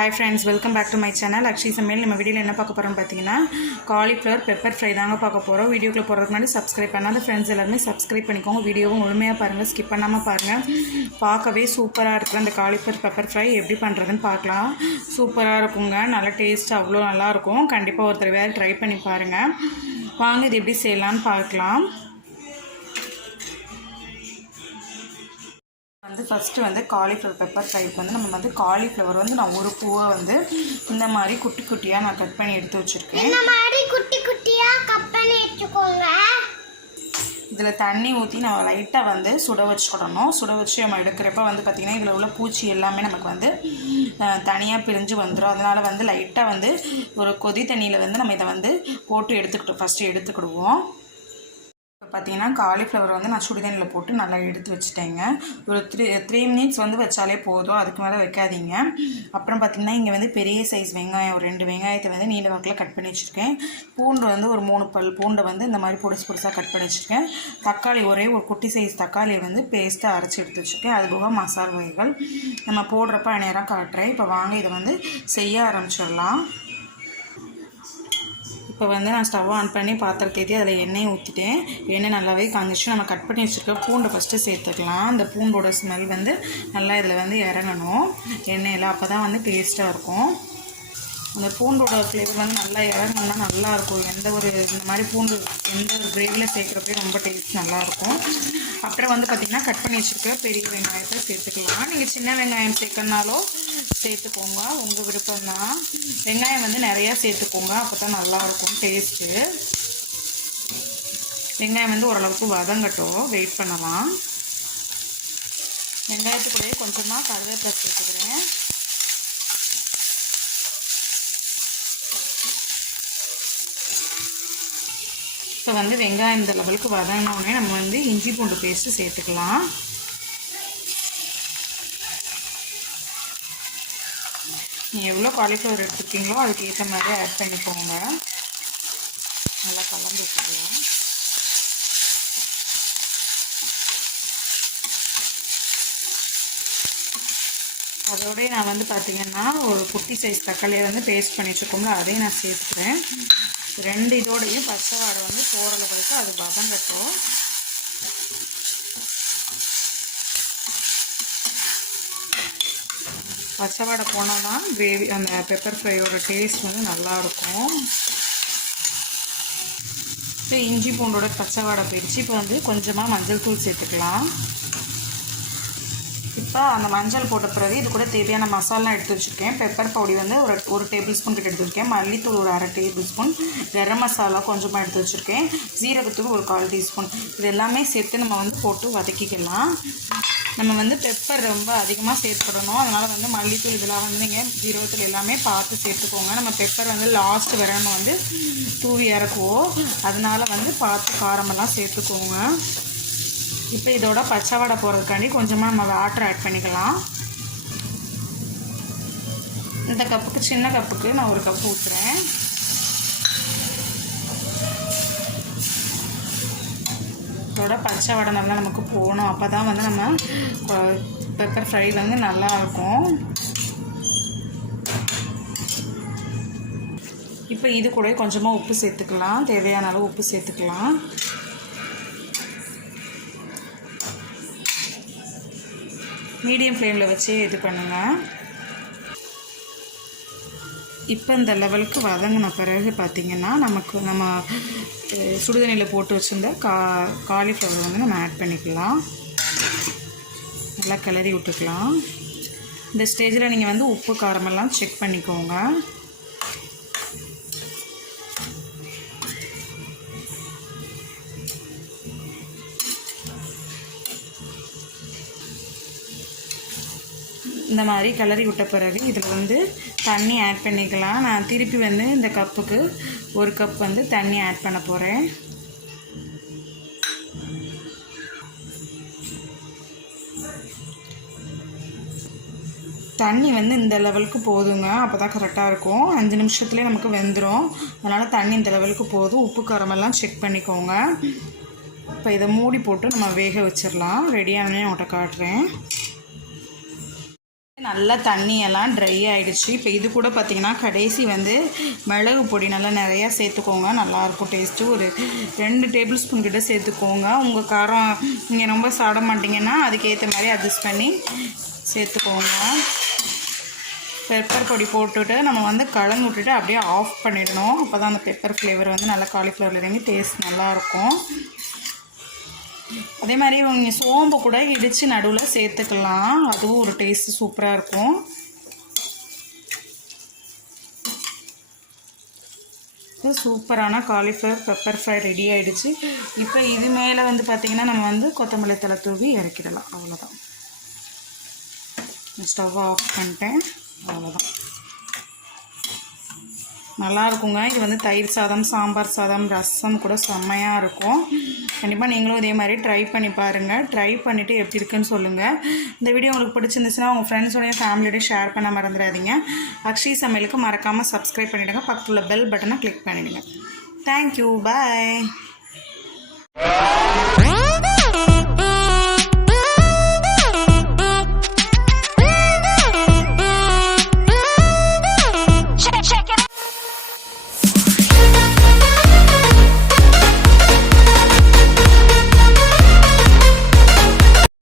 Hi friends, welcome back to my channel. Actually, சமையல் நம்ம வீடியோல என்ன பார்க்க போறோம்னு பாத்தீங்கன்னா cauliflower pepper fry தாங்க பார்க்க போறோம். வீடியோக்குள்ள போறதுக்கு முன்னாடி subscribe பண்ணாத friends எல்லாரும் subscribe பண்ணிக்கோங்க. வீடியோவை முழுமையா பாருங்க, skip பண்ணாம பாருங்க. பார்க்கவே சூப்பரா இருக்கு. அந்த cauliflower pepper fry எப்படி பண்றதுன்னு பார்க்கலாம். சூப்பரா இருக்குங்க. நல்ல டேஸ்ட் அவ்வளோ நல்லா இருக்கும். கண்டிப்பா ஒரு தடவை ட்ரை பண்ணி பாருங்க. வாங்க இது எப்படி செய்யலாம்னு பார்க்கலாம். ஃபர்ஸ்ட் cauliflower pepper fry நம்ம cauliflower நான் ஒரு பூவை இந்த மாதிரி குட்டி குட்டியா நான் கட் பண்ணி எடுத்து வச்சிருக்கேன். இந்த மாதிரி குட்டி குட்டியா கட் பண்ணி எடுத்துக்கோங்க. இதுல தண்ணி ஊத்தி நம்ம லைட்டா சுட வச்சுடணும். சுட வச்சு நம்ம எடுக்கிறப்ப பாத்தீங்கன்னா இதுல உள்ள பூச்சி எல்லாமே நமக்கு தனியா பிரிஞ்சு வந்துரும். அதனால லைட்டா ஒரு கொதி தண்ணியில நம்ம இத போட்டு எடுத்துக்கிட்டோம். ஃபர்ஸ்ட் எடுத்துக்கிடுவோம். பார்த்தீங்கன்னா காலிஃப்ளவர் நான் சுடுதண்ணியில் போட்டு நல்லா எடுத்து வச்சுட்டேங்க. ஒரு 3 மினிட்ஸ் வச்சாலே போதும், அதுக்கு மேலே வைக்காதீங்க. அப்புறம் பார்த்தீங்கன்னா இங்கே பெரிய சைஸ் வெங்காயம் ஒரு 2 வெங்காயத்தை நீல வாக்கில் கட் பண்ணி வச்சுருக்கேன். பூண்டு ஒரு 3 பல் பூண்டை இந்த மாதிரி பொடிசாக கட் பண்ணி வச்சுருக்கேன். தக்காளி ஒரே ஒரு குட்டி சைஸ் தக்காளியை பேஸ்ட்டாக அரைச்சி எடுத்து வச்சுருக்கேன். அது போக மசாலா வகைகள் நம்ம போடுறப்ப நேரம் காட்டுறேன். இப்போ வாங்க இதை செய்ய ஆரம்பிச்சிடலாம். இப்போ நான் ஸ்டவ் ஆன் பண்ணி பாத்திரத்தை ஏற்றி அதில் எண்ணெய் ஊற்றிட்டேன். எண்ணெய் நல்லாவே காஞ்சிச்சு. நம்ம கட் பண்ணி வச்சுருக்க பூண்டை ஃபஸ்ட்டு சேர்த்துக்கலாம். அந்த பூண்டோட ஸ்மெல் நல்லா இதில் இறங்கணும் எண்ணெயில். அப்போ தான் டேஸ்ட்டாக இருக்கும். அந்த பூண்டோட ஃப்ளேவர் நல்லா இறங்கணும்னா நல்லாயிருக்கும். இந்த மாதிரி பூண்டு எந்த ஒரு கிரேவியில் சேர்க்குறப்பே ரொம்ப டேஸ்ட் நல்லாயிருக்கும். அப்புறம் பார்த்திங்கன்னா கட் பண்ணி வச்சுருக்க பெரிய வெங்காயத்தை சேர்த்துக்கலாம். நீங்கள் சின்ன வெங்காயம் சேர்க்கறனாலும் சேர்த்துக்கோங்க, உங்கள் விருப்பம் தான். வெங்காயம் நிறையா சேர்த்துக்கோங்க, அப்போ தான் நல்லாயிருக்கும் டேஸ்ட்டு. வெங்காயம் ஓரளவுக்கு வதங்கட்டும், வெயிட் பண்ணலாம். வெங்காயத்துக்கூடயே கொஞ்சமாக கருவேப்பிலை சேர்த்துக்கிறேன். இப்போ வெங்காயம் இந்த லெவலுக்கு வதங்கினோடனே நம்ம இஞ்சி பூண்டு பேஸ்ட்டு சேர்த்துக்கலாம். நீங்கள் எவ்வளோ காலிஃப்ளவர் எடுத்துருக்கீங்களோ அதுக்கு ஏற்ற மாதிரி ஆட் பண்ணிக்கோங்க. நல்லா கலந்து வச்சுக்கலாம். அதோடய நான் பார்த்திங்கன்னா ஒரு குட்டி சைஸ் தக்காளியை பேஸ்ட் பண்ணி வச்சுக்கோங்களா, அதையும் நான் சேர்த்துக்கிறேன். 2 இதோடையும் பச்சை வாடை போகிற அளவுக்கு அது வதங்கட்டும். பச்சை வாடை போனால் தான் கிரேவி அந்த பெப்பர் ஃப்ரையோட டேஸ்ட் நல்லாயிருக்கும். இப்போ இஞ்சி பூண்டோட பச்சை வாடை போயிடுச்சு. இப்போ கொஞ்சமாக மஞ்சள் தூள் சேர்த்துக்கலாம். இப்போ அந்த மஞ்சள் போட்ட பிறகு இது கூட தேவையான மசாலா எடுத்து வச்சுருக்கேன். பெப்பர் பவுடி ஒரு டேபிள் ஸ்பூன் கிட்ட எடுத்து வச்சுருக்கேன். மல்லித்தூள் ஒரு 1/2 டேபிள் ஸ்பூன், கரம் மசாலா கொஞ்சமாக எடுத்து வச்சுருக்கேன். ஜீரகத்தூள் ஒரு 1/4 டீஸ்பூன். இது எல்லாமே சேர்த்து நம்ம போட்டு வதக்கிக்கலாம். நம்ம பெப்பர் ரொம்ப அதிகமாக சேர்த்துடணும். அதனால் மல்லித்தூள் இதெல்லாம் நீங்கள் ஜீரகத்தூள் எல்லாமே பார்த்து சேர்த்துக்கோங்க. நம்ம பெப்பர் லாஸ்ட் வரை நம்ம தூவி இறக்குவோம். அதனால் பார்த்து காரமெல்லாம் சேர்த்துக்கோங்க. இப்போ இதோட பச்சை வாடை போகிறதுக்காண்டி கொஞ்சமாக நம்ம வாட்டர் ஆட் பண்ணிக்கலாம். இந்த கப்புக்கு சின்ன கப்புக்கு நான் ஒரு கப் ஊற்றுறேன். இதோட பச்சை வாடை நல்லா நமக்கு போகணும். அப்போ தான் நம்ம பெப்பர் ஃப்ரை நல்லாயிருக்கும். இப்போ இது கூட கொஞ்சமாக உப்பு சேர்த்துக்கலாம். தேவையான அளவு உப்பு சேர்த்துக்கலாம். மீடியம் ஃப்ளேமில் வச்சு இது பண்ணுங்கள். இப்போ இந்த லெவலுக்கு வதங்கின பிறகு பார்த்திங்கன்னா நம்ம சுடுதண்ணியில் போட்டு வச்சுருந்த காலிஃப்ளவர் நம்ம ஆட் பண்ணிக்கலாம். நல்லா கிளறி விட்டுக்கலாம். இந்த ஸ்டேஜில் நீங்கள் உப்பு காரமெல்லாம் செக் பண்ணிக்கோங்க. இந்த மாதிரி கிளறி விட்ட பிறகு இதில் தண்ணி ஆட் பண்ணிக்கலாம். நான் திருப்பி இந்த கப்புக்கு ஒரு கப் தண்ணி ஆட் பண்ண போகிறேன். தண்ணி இந்த லெவலுக்கு போதுங்க. அப்போ தான் கரெக்டாக இருக்கும். 5 நிமிஷத்துலேயே நமக்கு வெந்துடும். அதனால் தண்ணி இந்த லெவலுக்கு போதும். உப்பு காரமெல்லாம் செக் பண்ணிக்கோங்க. இப்போ இதை மூடி போட்டு நம்ம வேக வச்சிடலாம். ரெடியானே உங்கள்கிட்ட காட்டுறேன். நல்லா தண்ணியெல்லாம் ட்ரை ஆகிடுச்சு. இப்போ இது கூட பார்த்திங்கன்னா கடைசி வந்து மிளகு பொடி நல்லா நிறையா சேர்த்துக்கோங்க. நல்லாயிருக்கும் டேஸ்ட்டு. ஒரு 2 டேபிள் ஸ்பூன் கிட்ட சேர்த்துக்கோங்க. உங்கள் காரம் நீங்கள் ரொம்ப சாப்பிட மாட்டிங்கன்னா அதுக்கேற்ற மாதிரி அட்ஜஸ்ட் பண்ணி சேர்த்துக்கோங்க. பெப்பர் பொடி போட்டுவிட்டு நம்ம வந்து கலந்து விட்டுட்டு அப்படியே ஆஃப் பண்ணிடணும். அப்போ தான் அந்த பெப்பர் ஃப்ளேவர் வந்து நல்லா காலிஃப்ளவரில் இறங்கி டேஸ்ட் நல்லாயிருக்கும். அதே மாதிரி நீங்கள் சோம்பு கூட இடித்து நடுவில் சேர்த்துக்கலாம். அதுவும் ஒரு டேஸ்ட்டு சூப்பராக இருக்கும். சூப்பரான காலிஃப்ளவர் பெப்பர் ஃப்ரை ரெடி ஆகிடுச்சு. இப்போ இது மேலே வந்து பார்த்திங்கன்னா நம்ம வந்து கொத்தமல்லி தழை தூவி இறக்கிடலாம். அவ்வளோதான். ஸ்டவ் ஆஃப் பண்ணிட்டேன். அவ்வளோதான். நல்லா இருக்குங்க. இது வந்து தயிர் சாதம், சாம்பார் சாதம், ரசம் கூட செம்மையாக இருக்கும். கண்டிப்பாக நீங்களும் இதே மாதிரி ட்ரை பண்ணி பாருங்கள். ட்ரை பண்ணிவிட்டு எப்படி இருக்குன்னு சொல்லுங்கள். இந்த வீடியோ உங்களுக்கு பிடிச்சிருந்துச்சுன்னா உங்கள் ஃப்ரெண்ட்ஸோடையும் ஃபேமிலியோடய ஷேர் பண்ண மறந்துடாதீங்க. அக்ஷய் சமையலுக்கு மறக்காமல் சப்ஸ்கிரைப் பண்ணிவிடுங்க. பக்கத்தில் உள்ள பெல் பட்டனை கிளிக் பண்ணிவிடுங்க. தேங்க்யூ. பாய்.